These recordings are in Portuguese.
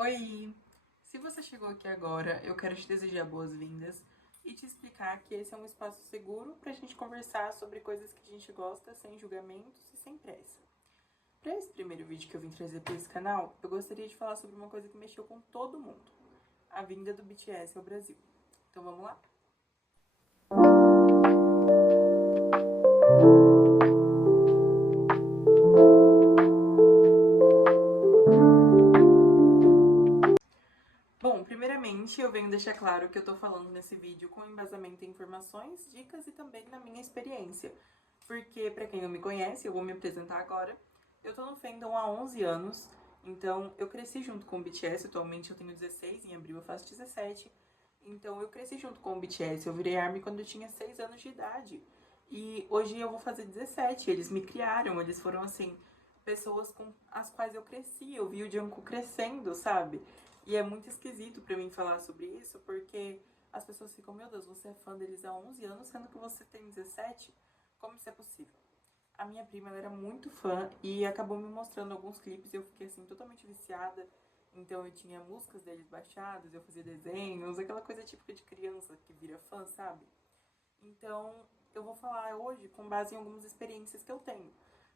Oi! Se você chegou aqui agora, eu quero te desejar boas-vindas e te explicar que esse é um espaço seguro pra gente conversar sobre coisas que a gente gosta sem julgamentos e sem pressa. Para esse primeiro vídeo que eu vim trazer para esse canal, eu gostaria de falar sobre uma coisa que mexeu com todo mundo: a vinda do BTS ao Brasil. Então vamos lá? Bom, primeiramente eu venho deixar claro que eu tô falando nesse vídeo com embasamento em informações, dicas e também na minha experiência. Porque, pra quem não me conhece, eu vou me apresentar agora. Eu tô no fandom há 11 anos, então eu cresci junto com o BTS. Atualmente eu tenho 16, em abril eu faço 17. Então eu cresci junto com o BTS, eu virei ARMY quando eu tinha 6 anos de idade. E hoje eu vou fazer 17, eles me criaram, eles foram assim, pessoas com as quais eu cresci, eu vi o Jungkook crescendo, sabe? E é muito esquisito pra mim falar sobre isso, porque as pessoas ficam, meu Deus, você é fã deles há 11 anos, sendo que você tem 17? Como isso é possível? A minha prima, ela era muito fã e acabou me mostrando alguns clipes e eu fiquei, assim, totalmente viciada. Então eu tinha músicas deles baixadas, eu fazia desenhos, aquela coisa típica de criança que vira fã, sabe? Então eu vou falar hoje com base em algumas experiências que eu tenho.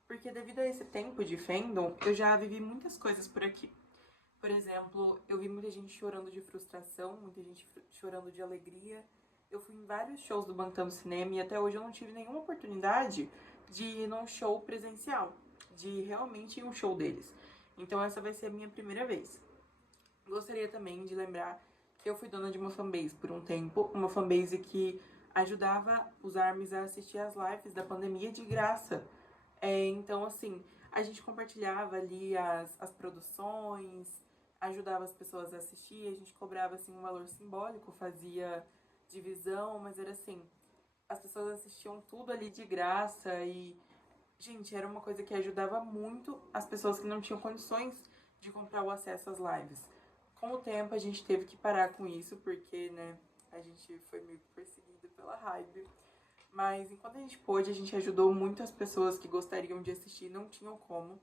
Porque devido a esse tempo de fandom, eu já vivi muitas coisas por aqui. Por exemplo, eu vi muita gente chorando de frustração, muita gente chorando de alegria. Eu fui em vários shows do Bangtan Cinema e até hoje eu não tive nenhuma oportunidade de ir num show presencial, de realmente ir um show deles. Então essa vai ser a minha primeira vez. Gostaria também de lembrar que eu fui dona de uma fanbase por um tempo, uma fanbase que ajudava os ARMYs a assistir as lives da pandemia de graça. Então, assim, a gente compartilhava ali as produções, ajudava as pessoas a assistir, a gente cobrava, assim, um valor simbólico, fazia divisão, mas era assim, as pessoas assistiam tudo ali de graça e, gente, era uma coisa que ajudava muito as pessoas que não tinham condições de comprar o acesso às lives. Com o tempo, a gente teve que parar com isso, porque, né, a gente foi meio perseguido pela hype. Mas enquanto a gente pôde, a gente ajudou muitas pessoas que gostariam de assistir e não tinham como.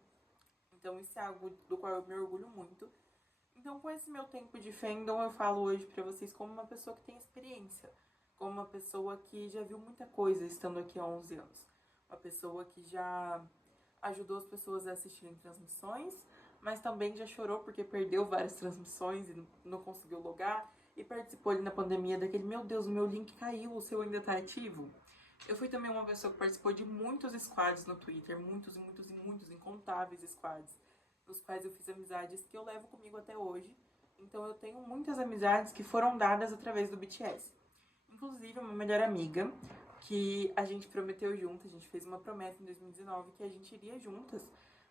Então isso é algo do qual eu me orgulho muito. Então com esse meu tempo de fandom, eu falo hoje pra vocês como uma pessoa que tem experiência. Como uma pessoa que já viu muita coisa estando aqui há 11 anos. Uma pessoa que já ajudou as pessoas a assistirem transmissões, mas também já chorou porque perdeu várias transmissões e não conseguiu logar. E participou ali na pandemia daquele, meu Deus, o meu link caiu, o seu ainda tá ativo? Eu fui também uma pessoa que participou de muitos squads no Twitter, muitos e muitos e muitos, incontáveis squads, nos quais eu fiz amizades que eu levo comigo até hoje. Então eu tenho muitas amizades que foram dadas através do BTS. Inclusive, uma melhor amiga, que a gente prometeu juntas, a gente fez uma promessa em 2019 que a gente iria juntas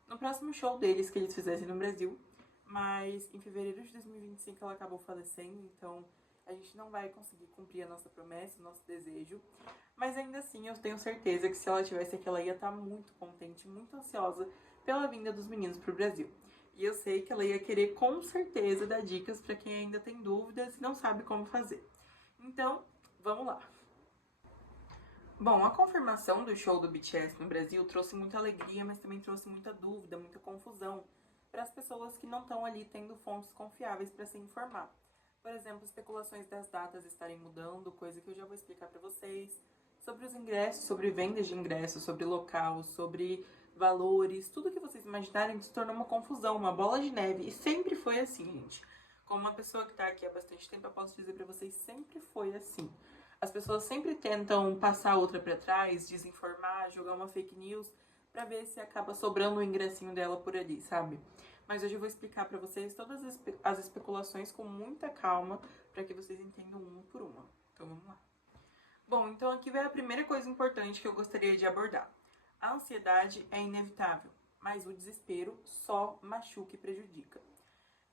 no próximo show deles que eles fizessem no Brasil. Mas em fevereiro de 2025 ela acabou falecendo, então a gente não vai conseguir cumprir a nossa promessa, o nosso desejo. Mas ainda assim, eu tenho certeza que se ela tivesse aqui, ela ia estar muito contente, muito ansiosa pela vinda dos meninos pro Brasil. E eu sei que ela ia querer com certeza dar dicas para quem ainda tem dúvidas e não sabe como fazer. Então, vamos lá. Bom, a confirmação do show do BTS no Brasil trouxe muita alegria, mas também trouxe muita dúvida, muita confusão para as pessoas que não estão ali tendo fontes confiáveis para se informar. Por exemplo, especulações das datas estarem mudando, coisa que eu já vou explicar para vocês, sobre os ingressos, sobre vendas de ingressos, sobre local, sobre valores, tudo que vocês imaginarem se tornou uma confusão, uma bola de neve, e sempre foi assim, gente. Como uma pessoa que está aqui há bastante tempo, eu posso dizer para vocês, sempre foi assim. As pessoas sempre tentam passar outra para trás, desinformar, jogar uma fake news para ver se acaba sobrando o ingressinho dela por ali, sabe? Mas hoje eu vou explicar para vocês todas as especulações com muita calma para que vocês entendam uma por uma. Então vamos lá. Bom, então aqui vai a primeira coisa importante que eu gostaria de abordar. A ansiedade é inevitável, mas o desespero só machuca e prejudica.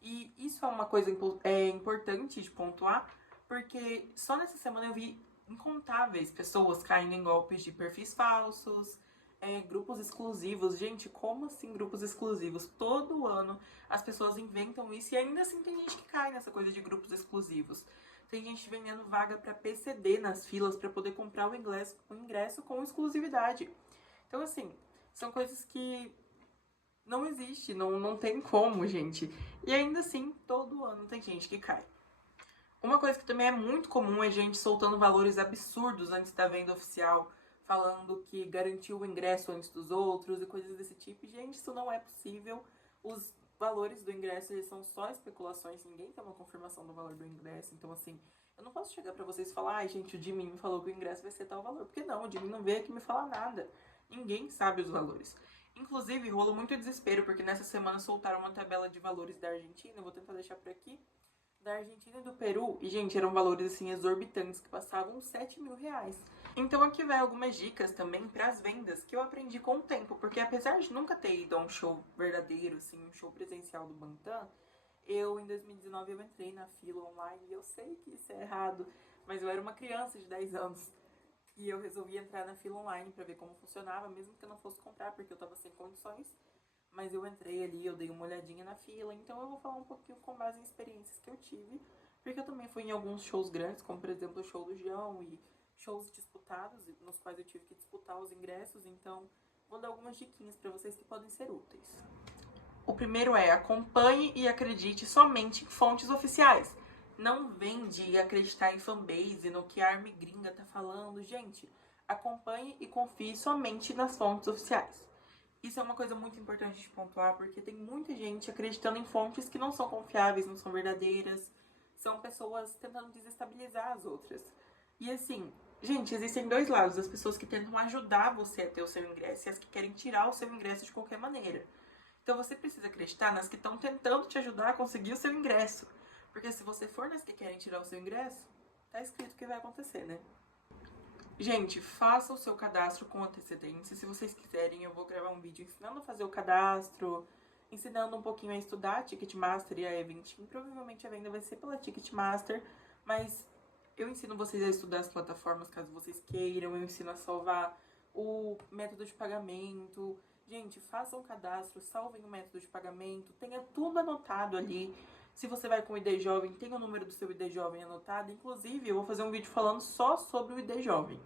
E isso é uma coisa importante de pontuar, porque só nessa semana eu vi incontáveis pessoas caindo em golpes de perfis falsos, grupos exclusivos. Gente, como assim grupos exclusivos? Todo ano as pessoas inventam isso e ainda assim tem gente que cai nessa coisa de grupos exclusivos. Tem gente vendendo vaga para PCD nas filas para poder comprar o ingresso com exclusividade. Então, assim, são coisas que Não existe, não tem como, gente. E ainda assim, todo ano tem gente que cai. Uma coisa que também é muito comum é gente soltando valores absurdos antes da venda oficial, falando que garantiu o ingresso antes dos outros e coisas desse tipo. E, gente, isso não é possível. Os valores do ingresso, eles são só especulações, ninguém tem uma confirmação do valor do ingresso. Então, assim, eu não posso chegar pra vocês e falar, ai, gente, o Jimmy me falou que o ingresso vai ser tal valor. Porque não, o Jimmy não veio aqui me falar nada. Ninguém sabe os valores. Inclusive, rolou muito desespero, porque nessa semana soltaram uma tabela de valores da Argentina. Eu vou tentar deixar por aqui. Da Argentina e do Peru, e gente, eram valores assim exorbitantes que passavam 7 mil reais. Então aqui vai algumas dicas também para as vendas que eu aprendi com o tempo, porque apesar de nunca ter ido a um show verdadeiro, assim, um show presencial do Bantam, eu em 2019 eu entrei na fila online e eu sei que isso é errado, mas eu era uma criança de 10 anos e eu resolvi entrar na fila online para ver como funcionava, mesmo que eu não fosse comprar, porque eu tava sem condições. Mas eu entrei ali, eu dei uma olhadinha na fila, então eu vou falar um pouquinho com base em experiências que eu tive, porque eu também fui em alguns shows grandes, como por exemplo o show do João e shows disputados, nos quais eu tive que disputar os ingressos, então vou dar algumas diquinhas para vocês que podem ser úteis. O primeiro é: acompanhe e acredite somente em fontes oficiais. Não vende acreditar em fanbase, no que a Army Gringa tá falando. Gente, acompanhe e confie somente nas fontes oficiais. Isso é uma coisa muito importante de pontuar, porque tem muita gente acreditando em fontes que não são confiáveis, não são verdadeiras. São pessoas tentando desestabilizar as outras. E assim, gente, existem dois lados: as pessoas que tentam ajudar você a ter o seu ingresso e as que querem tirar o seu ingresso de qualquer maneira. Então você precisa acreditar nas que estão tentando te ajudar a conseguir o seu ingresso. Porque se você for nas que querem tirar o seu ingresso, tá escrito o que vai acontecer, né? Gente, faça o seu cadastro com antecedência. Se vocês quiserem, eu vou gravar um vídeo ensinando a fazer o cadastro, ensinando um pouquinho a estudar a Ticketmaster e a Eventim. Provavelmente a venda vai ser pela Ticketmaster, mas eu ensino vocês a estudar as plataformas caso vocês queiram. Eu ensino a salvar o método de pagamento. Gente, façam o cadastro, salvem o método de pagamento, tenha tudo anotado ali. Se você vai com o ID Jovem, tem o número do seu ID Jovem anotado. Inclusive, eu vou fazer um vídeo falando só sobre o ID Jovem.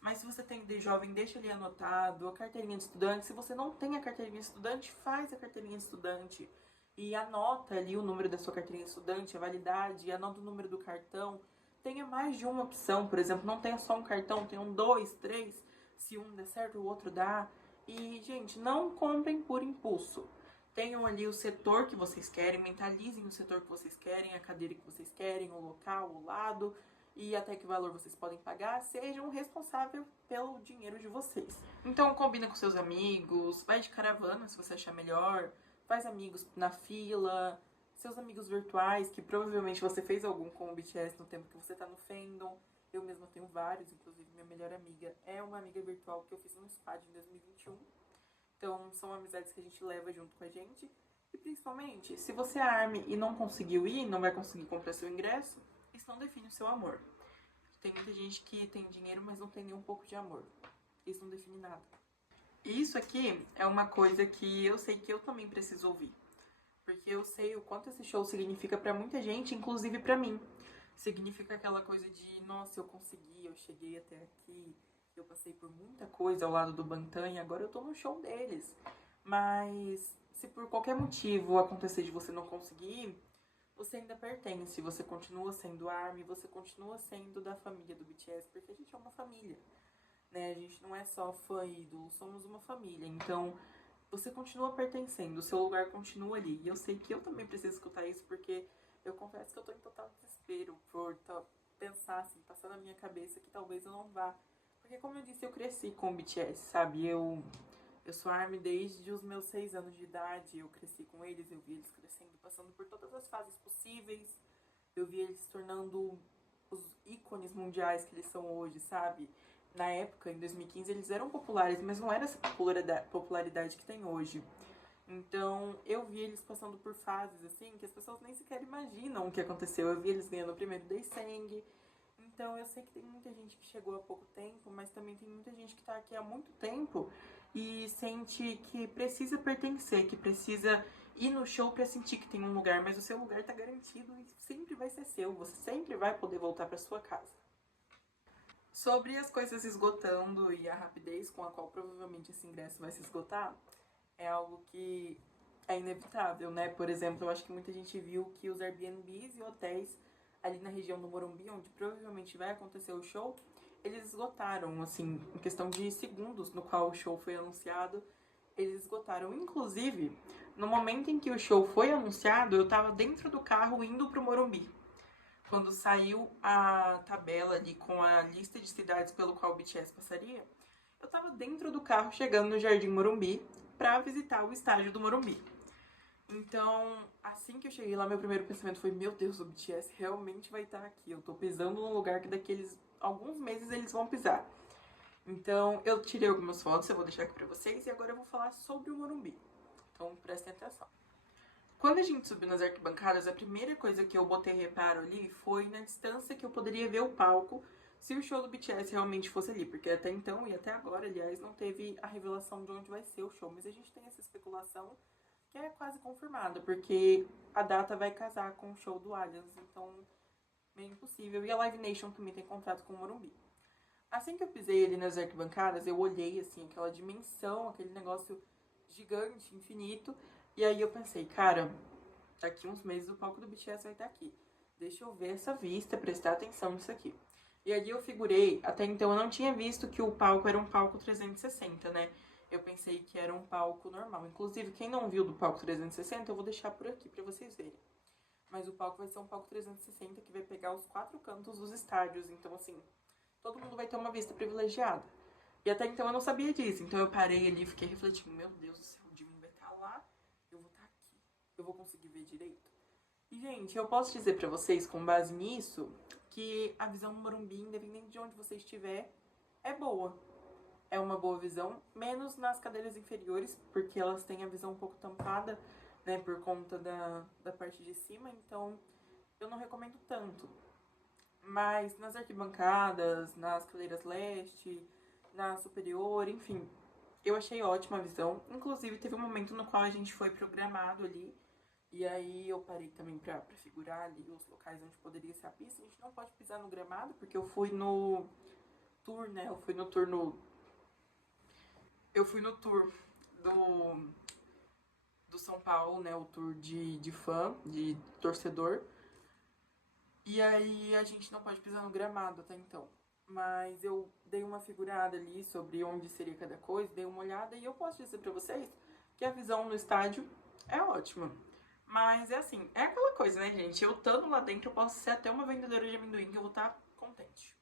Mas se você tem ID Jovem, deixa ali anotado, a carteirinha de estudante. Se você não tem a carteirinha de estudante, faz a carteirinha de estudante. E anota ali o número da sua carteirinha de estudante, a validade, anota o número do cartão. Tenha mais de uma opção, por exemplo, não tenha só um cartão, tenha um, dois, três. Se um der certo, o outro dá. E, gente, não comprem por impulso. Tenham ali o setor que vocês querem, mentalizem o setor que vocês querem, a cadeira que vocês querem, o local, o lado e até que valor vocês podem pagar. Sejam responsáveis pelo dinheiro de vocês. Então combina com seus amigos, vai de caravana se você achar melhor, faz amigos na fila, seus amigos virtuais, que provavelmente você fez algum com o BTS no tempo que você tá no fandom. Eu mesma tenho vários, inclusive minha melhor amiga é uma amiga virtual que eu fiz no SPAD em 2021. Então, são amizades que a gente leva junto com a gente. E, principalmente, se você é ARMY e não conseguiu ir, não vai conseguir comprar seu ingresso, isso não define o seu amor. Tem muita gente que tem dinheiro, mas não tem nem um pouco de amor. Isso não define nada. E isso aqui é uma coisa que eu sei que eu também preciso ouvir. Porque eu sei o quanto esse show significa pra muita gente, inclusive pra mim. Significa aquela coisa de, nossa, eu consegui, eu cheguei até aqui, eu passei por muita coisa ao lado do Bantam e agora eu tô no show deles. Mas se por qualquer motivo acontecer de você não conseguir, você ainda pertence, você continua sendo ARMY, você continua sendo da família do BTS, porque a gente é uma família, né? A gente não é só fã e ídolo, somos uma família. Então, você continua pertencendo, o seu lugar continua ali. E eu sei que eu também preciso escutar isso, porque eu confesso que eu tô em total desespero por pensar assim, passar na minha cabeça que talvez eu não vá. Porque como eu disse, eu cresci com o BTS, sabe? Eu sou ARMY desde os meus 6 anos de idade, eu cresci com eles, eu vi eles crescendo, passando por todas as fases possíveis. Eu vi eles se tornando os ícones mundiais que eles são hoje, sabe? Na época, em 2015, eles eram populares, mas não era essa popularidade que tem hoje. Então, eu vi eles passando por fases, assim, que as pessoas nem sequer imaginam o que aconteceu. Eu vi eles ganhando o primeiro Daesang. Então, eu sei que tem muita gente que chegou há pouco tempo, mas também tem muita gente que tá aqui há muito tempo e sente que precisa pertencer, que precisa ir no show pra sentir que tem um lugar, mas o seu lugar tá garantido e sempre vai ser seu. Você sempre vai poder voltar pra sua casa. Sobre as coisas esgotando e a rapidez com a qual provavelmente esse ingresso vai se esgotar, é algo que é inevitável, né? Por exemplo, eu acho que muita gente viu que os Airbnbs e hotéis ali na região do Morumbi, onde provavelmente vai acontecer o show, eles esgotaram, assim, em questão de segundos no qual o show foi anunciado, eles esgotaram. Inclusive, no momento em que o show foi anunciado, eu tava dentro do carro indo pro Morumbi. Quando saiu a tabela ali com a lista de cidades pelo qual o BTS passaria, eu tava dentro do carro chegando no Jardim Morumbi pra visitar o estádio do Morumbi. Então, assim que eu cheguei lá, meu primeiro pensamento foi: meu Deus, o BTS realmente vai estar aqui. Eu tô pisando num lugar que daqueles alguns meses eles vão pisar. Então, eu tirei algumas fotos, eu vou deixar aqui pra vocês, e agora eu vou falar sobre o Morumbi. Então, prestem atenção. Quando a gente subiu nas arquibancadas, a primeira coisa que eu botei reparo ali foi na distância que eu poderia ver o palco se o show do BTS realmente fosse ali, porque até então, e até agora, aliás, não teve a revelação de onde vai ser o show, mas a gente tem essa especulação que é quase confirmada, porque a data vai casar com o show do Allianz, então meio impossível. E a Live Nation também tem contrato com o Morumbi. Assim que eu pisei ali nas arquibancadas, eu olhei assim, aquela dimensão, aquele negócio gigante, infinito, e aí eu pensei, cara, daqui uns meses o palco do BTS vai estar aqui. Deixa eu ver essa vista, prestar atenção nisso aqui. E ali eu figurei, até então eu não tinha visto que o palco era um palco 360, né? Eu pensei que era um palco normal. Inclusive, quem não viu do palco 360, eu vou deixar por aqui pra vocês verem. Mas o palco vai ser um palco 360 que vai pegar os 4 cantos dos estádios. Então, assim, todo mundo vai ter uma vista privilegiada. E até então eu não sabia disso. Então eu parei ali e fiquei refletindo: meu Deus do céu, o Jimin vai estar lá, eu vou estar aqui. Eu vou conseguir ver direito. E, gente, eu posso dizer pra vocês, com base nisso, que a visão do Morumbi, independente de onde você estiver, é boa. É uma boa visão, menos nas cadeiras inferiores, porque elas têm a visão um pouco tampada, né, por conta da parte de cima, então eu não recomendo tanto. Mas nas arquibancadas, nas cadeiras leste, na superior, enfim, eu achei ótima a visão. Inclusive, teve um momento no qual a gente foi programado ali, e aí eu parei também pra figurar ali os locais onde poderia ser a pista. A gente não pode pisar no gramado, porque eu fui no tour, né, eu fui no tour do São Paulo, né? O tour de fã, de torcedor. E aí a gente não pode pisar no gramado até então. Mas eu dei uma figurada ali sobre onde seria cada coisa, dei uma olhada e eu posso dizer pra vocês que a visão no estádio é ótima. Mas é assim, é aquela coisa, né, gente? Eu estando lá dentro, eu posso ser até uma vendedora de amendoim que eu vou estar contente.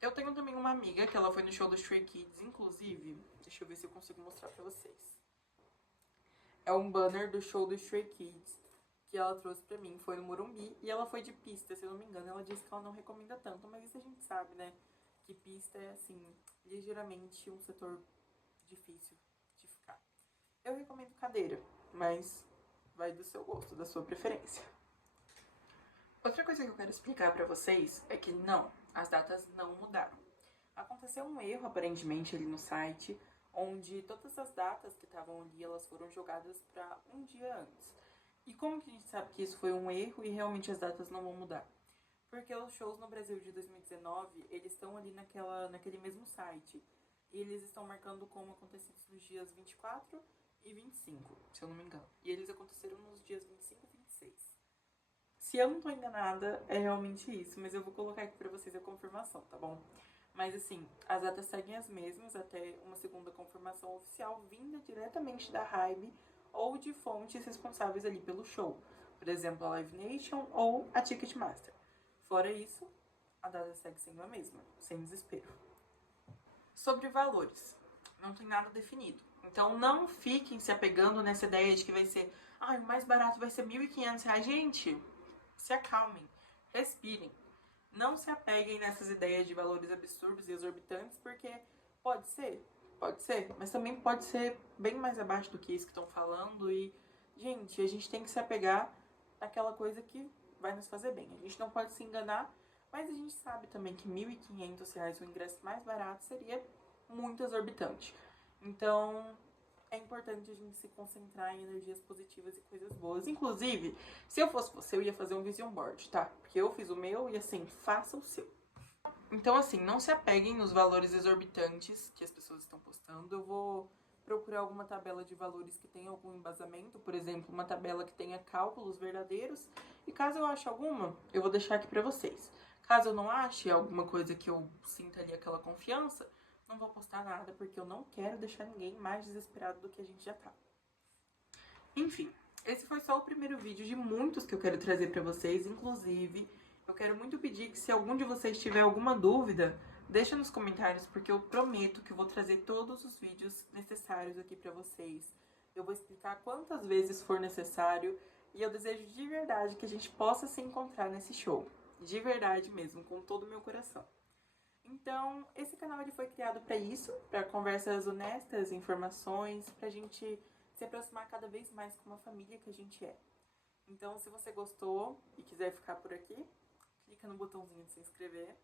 Eu tenho também uma amiga que ela foi no show do Stray Kids, inclusive, deixa eu ver se eu consigo mostrar pra vocês. É um banner do show do Stray Kids que ela trouxe pra mim, foi no Morumbi, e ela foi de pista, se eu não me engano. Ela disse que ela não recomenda tanto, mas isso a gente sabe, né? Que pista é, assim, ligeiramente um setor difícil de ficar. Eu recomendo cadeira, mas vai do seu gosto, da sua preferência. Outra coisa que eu quero explicar pra vocês é que não, as datas não mudaram. Aconteceu um erro, aparentemente, ali no site, onde todas as datas que estavam ali, elas foram jogadas para um dia antes. E como que a gente sabe que isso foi um erro e realmente as datas não vão mudar? Porque os shows no Brasil de 2019, eles estão ali naquele mesmo site. E eles estão marcando como acontecidos nos dias 24 e 25, se eu não me engano. E eles aconteceram nos dias 25 e 26. Se eu não tô enganada, é realmente isso, mas eu vou colocar aqui pra vocês a confirmação, tá bom? Mas assim, as datas seguem as mesmas até uma segunda confirmação oficial vinda diretamente da Hybe ou de fontes responsáveis ali pelo show. Por exemplo, a Live Nation ou a Ticketmaster. Fora isso, a data segue sendo a mesma, sem desespero. Sobre valores, não tem nada definido. Então não fiquem se apegando nessa ideia de que vai ser, o mais barato vai ser R$1.500. Gente, se acalmem, respirem. Não se apeguem nessas ideias de valores absurdos e exorbitantes, porque pode ser, mas também pode ser bem mais abaixo do que isso que estão falando. E, gente, a gente tem que se apegar naquela coisa que vai nos fazer bem. A gente não pode se enganar, mas a gente sabe também que R$1.500 o ingresso mais barato seria muito exorbitante. Então, é importante a gente se concentrar em energias positivas e coisas boas. Inclusive, se eu fosse você, eu ia fazer um vision board, tá? Porque eu fiz o meu e, assim, faça o seu. Então, assim, não se apeguem nos valores exorbitantes que as pessoas estão postando. Eu vou procurar alguma tabela de valores que tenha algum embasamento, por exemplo, uma tabela que tenha cálculos verdadeiros. E caso eu ache alguma, eu vou deixar aqui pra vocês. Caso eu não ache alguma coisa que eu sinta ali aquela confiança, não vou postar nada, porque eu não quero deixar ninguém mais desesperado do que a gente já tá. Enfim, esse foi só o primeiro vídeo de muitos que eu quero trazer pra vocês. Inclusive, eu quero muito pedir que se algum de vocês tiver alguma dúvida, deixa nos comentários, porque eu prometo que eu vou trazer todos os vídeos necessários aqui pra vocês. Eu vou explicar quantas vezes for necessário e eu desejo de verdade que a gente possa se encontrar nesse show. De verdade mesmo, com todo o meu coração. Então, esse canal ele foi criado para isso, para conversas honestas, informações, pra gente se aproximar cada vez mais como a família que a gente é. Então, se você gostou e quiser ficar por aqui, clica no botãozinho de se inscrever,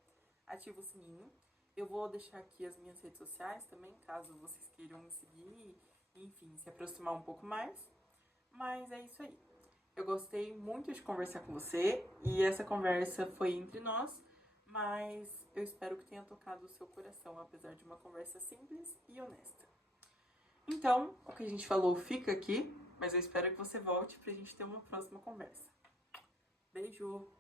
ativa o sininho. Eu vou deixar aqui as minhas redes sociais também, caso vocês queiram me seguir, enfim, se aproximar um pouco mais. Mas é isso aí. Eu gostei muito de conversar com você e essa conversa foi entre nós, mas eu espero que tenha tocado o seu coração, apesar de uma conversa simples e honesta. Então, o que a gente falou fica aqui, mas eu espero que você volte pra gente ter uma próxima conversa. Beijo!